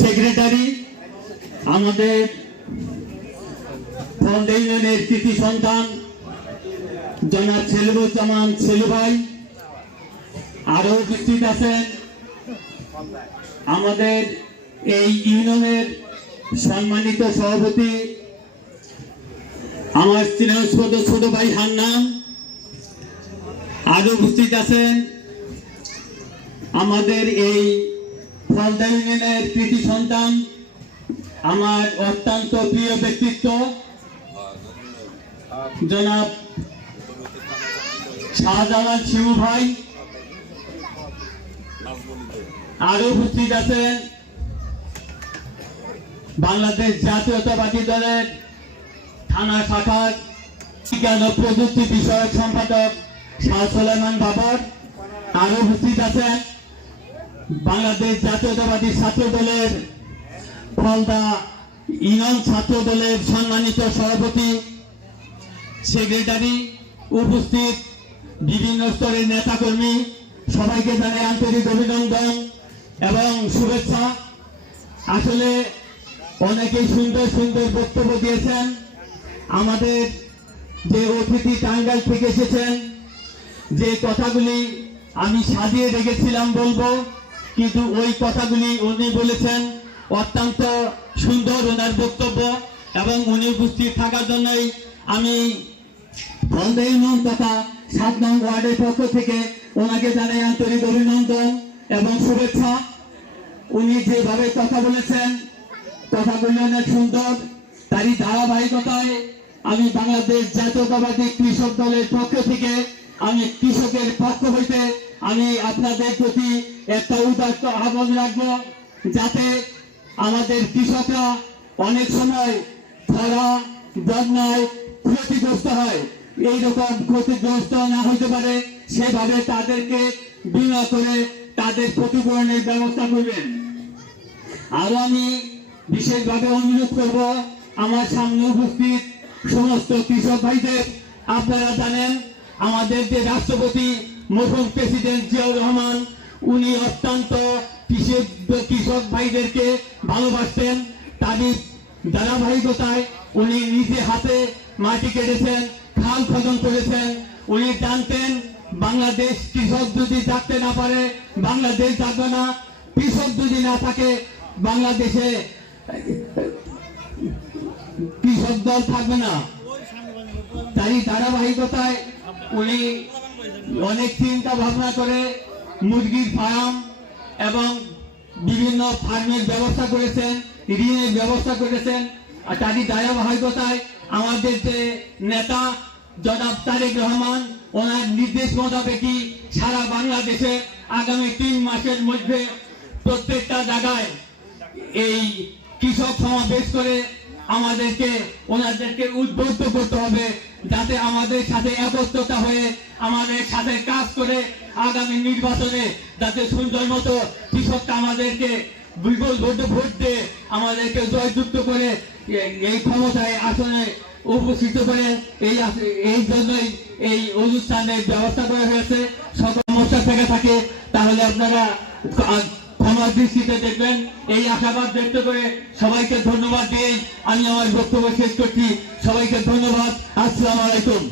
Secretary আমাদের ফাউন্ডেশনের কৃতি সন্তান, জনাব ছেলবুজ্জামান ছেলু ভাই আরও উপস্থিত আছেন। আমাদের এই ইউনিয়নের সম্মানিত সভাপতি, আমার স্নেহস্পদ ছোট ভাই হান্নান আরও উপস্থিত আছেন। আমাদের এই আমার অত্যন্ত প্রিয় ব্যক্তিত্ব। জনাব শাহজালাল শিমু ভাই। আরও উপস্থিত আছেন বাংলাদেশ জাতীয়তাবাদী দলের থানা শাখার বিজ্ঞান ও প্রযুক্তি বিষয়ক সম্পাদক শাহ সোলেমান বাবর। আরও উপস্থিত আছেন বাংলাদেশ জাতীয়তাবাদী ছাত্র দলের ফলদা ইউনিয়ন ছাত্র দলের সম্মানিত সভাপতি, সেক্রেটারি, উপস্থিত বিভিন্ন স্তরের নেতাকর্মী, সবাইকে জানাই আন্তরিক অভিনন্দন এবং শুভেচ্ছা। আসলে অনেকেই সুন্দর সুন্দর বক্তব্য দিয়েছেন। আমাদের যে অতিথি টাঙ্গাইল থেকে এসেছেন, যে কথাগুলি আমি সাজিয়ে রেখেছিলাম বলব কিন্তু ওই কথাগুলি উনি বলেছেন অত্যন্ত সুন্দর ওনার বক্তব্য এবং উনি উপস্থিত থাকার জন্যই আমি ইউনিয়ন তথা সাত নং ওয়ার্ডের পক্ষ থেকে ওনাকে জানাই আন্তরিক অভিনন্দন এবং শুভেচ্ছা। উনি যেভাবে কথা বলেছেন, কথাগুলি অনেক সুন্দর। তারই ধারাবাহিকতায় আমি বাংলাদেশ জাতীয়তাবাদী কৃষক দলের পক্ষ থেকে আমি কৃষকের পক্ষ হইতে আমি আপনাদের প্রতি একটা উদার্ত আহ্বান রাখব যাতে আমাদের কৃষকরা অনেক সময় খরা বন্যায় ক্ষতিগ্রস্ত হয়। এইরকম ক্ষতিগ্রস্ত না হইতে পারে, সেভাবে তাদেরকে বিমা করে তাদের ক্ষতিপূরণের ব্যবস্থা করবেন। আরও আমি বিশেষভাবে অনুরোধ করব, আমার সামনে উপস্থিত সমস্ত কৃষক ভাইদের, আপনারা জানেন, আমাদের যে রাষ্ট্রপতি মরহুম প্রেসিডেন্ট জিয়াউর রহমান, উনি অত্যন্ত কৃষক কৃষক ভাইদেরকে ভালোবাসতেন। তারই ধারাবাহিকতায় উনি নিজে হাতে মাটি কেটেছেন, খাল খনন করেছেন। উনি জানতেন বাংলাদেশ কৃষক যদি থাকতে না পারে, বাংলাদেশ থাকবে না, কৃষক যদি না থাকে, বাংলাদেশে, কৃষক দল থাকবে না। তারই ধারাবাহিকতায় উনি অনেক চিন্তা ভাবনা করে মুরগির ফার্ম এবং বিভিন্ন ফার্মের ব্যবস্থা করেছেন, ঋণের ব্যবস্থা করেছেন। আর তারই ধারাবাহিকতায় আমাদের যে নেতা জনাব তারেক রহমান, ওনার নির্দেশ মোতাবেকই সারা বাংলাদেশে আগামী তিন মাসের মধ্যে প্রত্যেকটা জায়গায় এই কৃষক সমাবেশ করে আমাদেরকে, ওনাদেরকে উদ্বুদ্ধ করতে হবে যাতে আমাদের সাথে একত্রতা হয়ে আমাদের সাথে কাজ করে আগামী নির্বাচনে যাতে সুন্দর মতো কৃষকটা আমাদেরকে বিপুল ভোটে ভোট দিয়ে আমাদেরকে জয়যুক্ত করে এই ক্ষমতায় আসনে উপস্থিত করে এই এই জন্যই এই অনুষ্ঠানের ব্যবস্থা করা হয়েছে। সকল সমস্যা থেকে থাকে, তাহলে আপনারা ক্ষমার দৃষ্টিতে দেখবেন, এই আশাবাদ ব্যক্ত করে সবাইকে ধন্যবাদ দিয়ে আমি আমার বক্তব্য শেষ করছি। সবাইকে ধন্যবাদ। আসসালাম আলাইকুম।